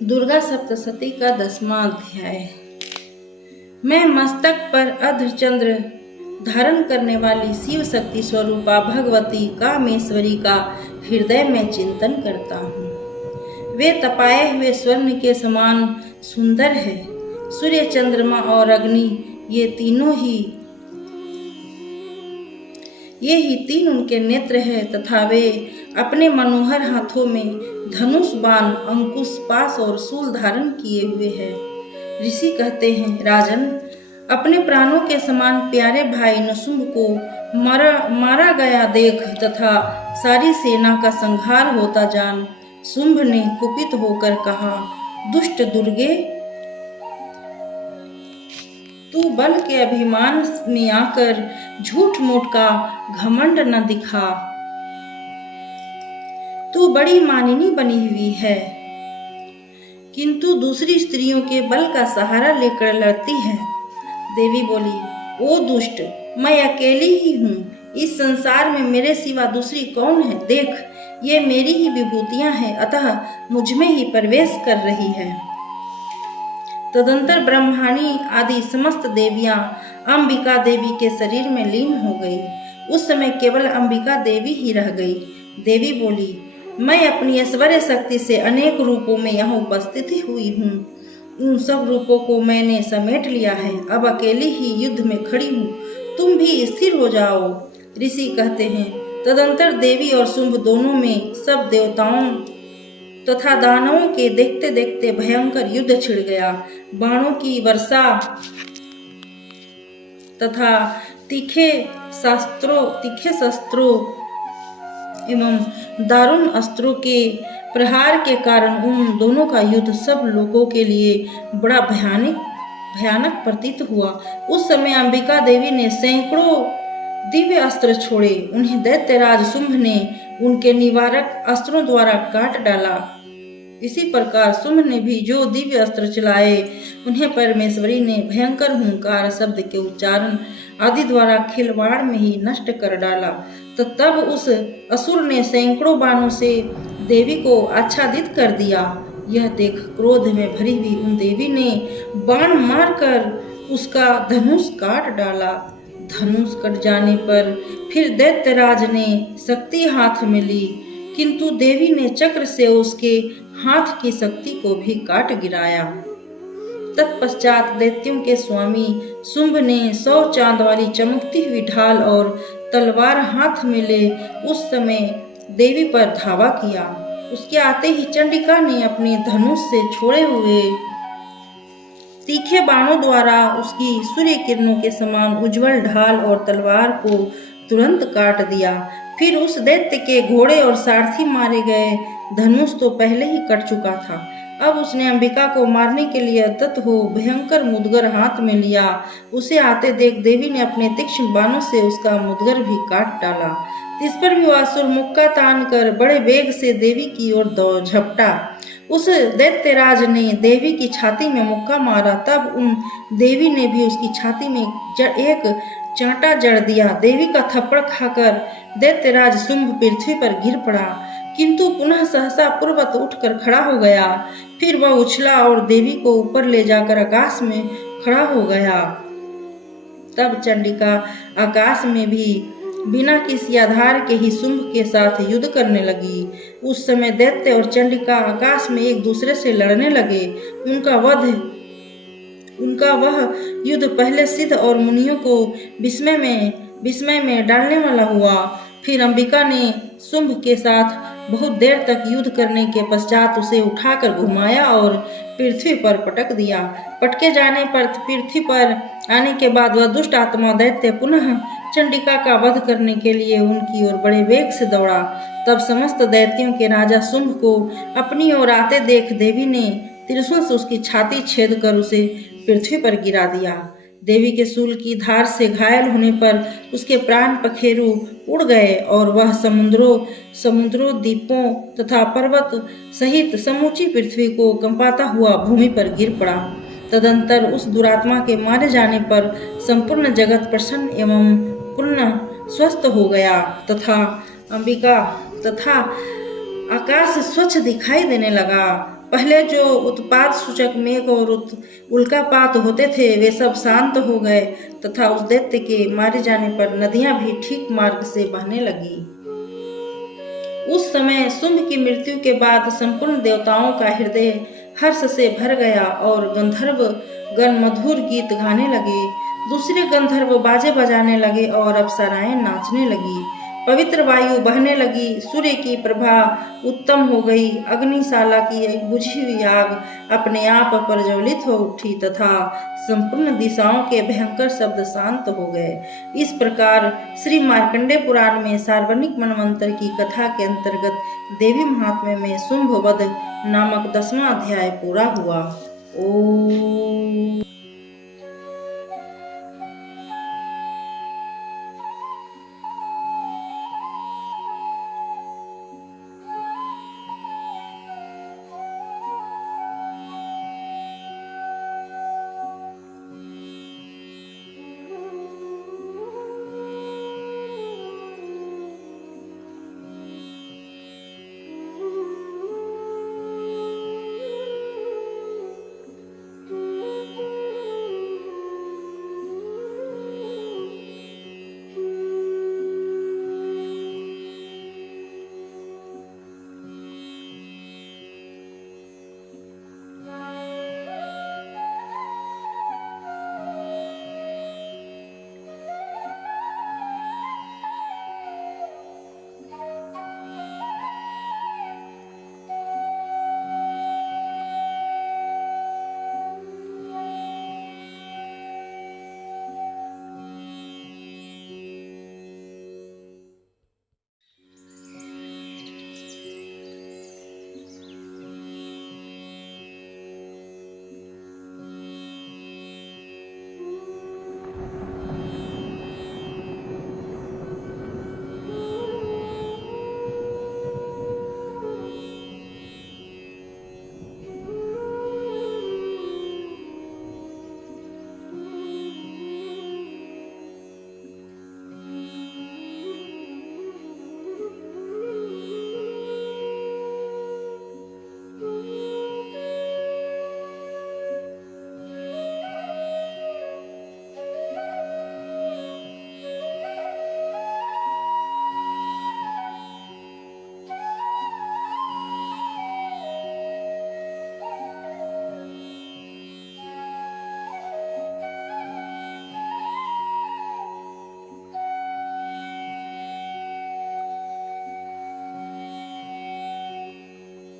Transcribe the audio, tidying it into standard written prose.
दुर्गा सप्तशती का 10वां अध्याय। मैं मस्तक पर अर्धचंद्र धारण करने वाली शिव शक्ति स्वरूपा भगवती कामेश्वरी का हृदय में चिंतन करता हूँ। वे तपाए हुए स्वर्ण के समान सुंदर है। सूर्य, चंद्रमा और अग्नि ये ही तीन उनके नेत्र है तथा वे अपने मनोहर हाथों में धनुष, बाण, अंकुश, पाश और शूल धारण किए हुए हैं। ऋषि कहते हैं, राजन, अपने प्राणों के समान प्यारे भाई नसुम्भ को मारा गया देख तथा सारी सेना का संहार होता जान शुंभ ने कुपित होकर कहा, दुष्ट दुर्गे, तू बल के अभिमान में आकर झूठ मूठ का घमंड न दिखा। तू बड़ी मानिनी बनी हुई है, किंतु दूसरी स्त्रियों के बल का सहारा लेकर लड़ती है। देवी बोली, ओ दुष्ट, मैं अकेली ही हूँ। इस संसार में मेरे सिवा दूसरी कौन है? देख, ये मेरी ही विभूतियां हैं, अतः मुझमें ही प्रवेश कर रही है। तदंतर ब्रह्माणी आदि समस्त देवियां अंबिका देवी के शरीर में लीन हो गई। उस समय केवल अंबिका देवी ही रह गई। देवी बोली, मैं अपनी ऐश्वर्य शक्ति से अनेक रूपों में यहाँ उपस्थित हुई हूँ। उन सब रूपों को मैंने समेट लिया है। अब अकेली ही युद्ध में खड़ी हूँ, तुम भी स्थिर हो जाओ। ऋषि कहते हैं, तदंतर देवी और शुंभ दोनों में सब देवताओं तथा दानवों के देखते देखते भयंकर युद्ध छिड़ गया। बाणों की वर्षा तथा तीखे शस्त्रों एवं दारुण अस्त्रों के प्रहार के कारण उन दोनों का युद्ध सब लोगों के लिए बड़ा भयानक प्रतीत हुआ। उस समय अंबिका देवी ने सैकड़ों दिव्य अस्त्र छोड़े। उन्हें दैत्यराज शुंभ ने उनके निवारक अस्त्रों द्वारा काट डाला। इसी प्रकार शुंभ ने भी जो दिव्य अस्त्र चलाए, उन्हें परमेश्वरी ने भयंकर हुंकार शब्द के उच्चारण आदि द्वारा खिलवाड़ में ही नष्ट कर डाला। तो तब उस असुर ने सैकड़ों बाणों से देवी को आच्छादित कर दिया। यह देख क्रोध में भरी हुई उन देवी ने बाण मारकर उसका धनुष काट डाला। धनुष कट जाने पर फिर दैत्यराज ने शक्ति हाथ में ली, किंतु देवी ने चक्र से उसके हाथ की शक्ति को भी काट गिराया। तत्पश्चात दैत्यों के स्वामी शुंभ ने 100 चांद वाली चमकती हुई ढाल और तलवार हाथ में ले उस समय देवी पर धावा किया। उसके आते ही चंडिका ने अपने धनुष से छोड़े हुए तीखे बाणों द्वारा उसकी सूर्य किरणों के समान उज्जवल ढाल और तलवार को तुरंत काट दिया। फिर उस दैत्य के घोड़े और सारथी मारे गए। धनुष तो पहले ही कट चुका था। अब उसने अंबिका को मारने के लिए अद्यत हो भयंकर मुदगर हाथ में लिया। उसे आते देख देवी ने अपने तीक्ष्ण बाणों से उसका मुदगर भी काट डाला। इस पर भी वह असुर मुक्का तान कर बड़े वेग से देवी की ओर झपटा। उस दैत्यराज ने देवी की छाती में मुक्का मारा। तब उन देवी ने भी उसकी छाती में एक चांटा जड़ दिया। देवी का थप्पड़ खाकर दैत्यराज शुंभ पृथ्वी पर गिर पड़ा, किंतु पुनः सहसा पूर्वत उठकर खड़ा हो गया। फिर वह उछला और देवी को ऊपर ले जाकर आकाश में खड़ा हो गया। तब चंडिका आकाश में भी बिना किसी आधार के ही शुंभ के साथ युद्ध करने लगी। उस समय दैत्य और चंडिका आकाश में एक दूसरे से लड़ने लगे। उनका वह युद्ध पहले सिद्ध और मुनियों को विस्मय में डालने वाला हुआ। फिर अंबिका ने शुंभ के साथ बहुत देर तक युद्ध करने के पश्चात उसे उठाकर घुमाया और पृथ्वी पर पटक दिया। पटके जाने पर पृथ्वी पर आने के बाद वह दुष्ट आत्मा दैत्य पुनः चंडिका का वध करने के लिए उनकी ओर बड़े वेग से दौड़ा। तब समस्त दैत्यों के राजा शुंभ को अपनी ओर आते देख देवी ने त्रिशूल से उसकी छाती छेद कर उसे पृथ्वी पर गिरा दिया। देवी के शूल की धार से घायल होने पर उसके प्राण पखेरु उड़ गए और वह समुद्रों, द्वीपों तथा पर्वत सहित समूची पृथ्वी को कंपाता हुआ भूमि पर गिर पड़ा। तदंतर उस दुरात्मा के मारे जाने पर संपूर्ण जगत प्रसन्न एवं पूर्ण स्वस्थ हो गया तथा आकाश स्वच्छ दिखाई देने लगा। पहले जो उत्पात सूचक मेघ और उल्कापात होते थे वे सब शांत हो गए तथा उस दैत्य के मारे जाने पर नदियां भी ठीक मार्ग से बहने लगी। उस समय शुंभ की मृत्यु के बाद संपूर्ण देवताओं का हृदय हर्ष से भर गया और गंधर्व गण मधुर गीत गाने लगे। दूसरे गंधर्व बाजे बजाने लगे और अप्सराएं नाचने लगी। पवित्र वायु बहने लगी, सूर्य की प्रभा उत्तम हो गई, अग्निशाला की एक बुझी हुई आग अपने आप प्रज्वलित हो उठी तथा संपूर्ण दिशाओं के भयंकर शब्द शांत हो गए। इस प्रकार श्री मार्कंडेय पुराण में सार्वजनिक मनवंतर की कथा के अंतर्गत देवी महात्म्य में शुंभ वध नामक 10वां अध्याय पूरा हुआ। ओम।